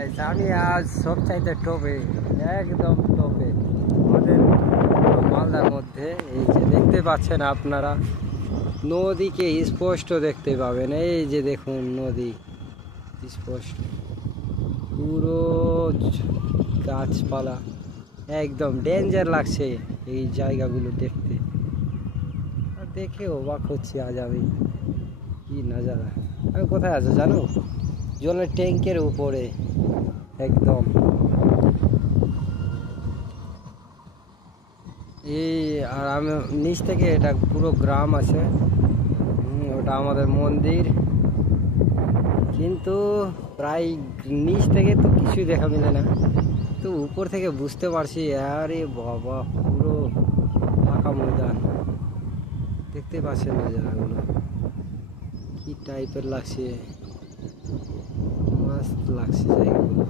আমি আজ সব চাইতে টপে, একদম টপে আমাদের মালদার মধ্যে। এই যে দেখতে পাচ্ছেন আপনারা, নদীকে স্পষ্ট দেখতে পাবেন। এই যে দেখুন নদী স্পষ্ট, পুরো গাছপালা, একদম ডেঞ্জার লাগছে এই জায়গাগুলো দেখতে। আর দেখে অবাক হচ্ছি আজ আমি, কি নাজারা। আমি কোথায় আছো জানো? জলের ট্যাঙ্কের উপরে একদম। এই আর আমি নিচ থেকে, এটা পুরো গ্রাম আছে, ওটা আমাদের মন্দির, কিন্তু প্রায় নিচ থেকে তো কিছুই দেখা মিলে না, তো উপর থেকে বুঝতে পারছি। আরে বাবা, পুরো ফাঁকা ময়দান, দেখতে পাচ্ছেন নজারাগুলো কি টাইপের লাগছে, মস্ত লাগছে জায়গাগুলো।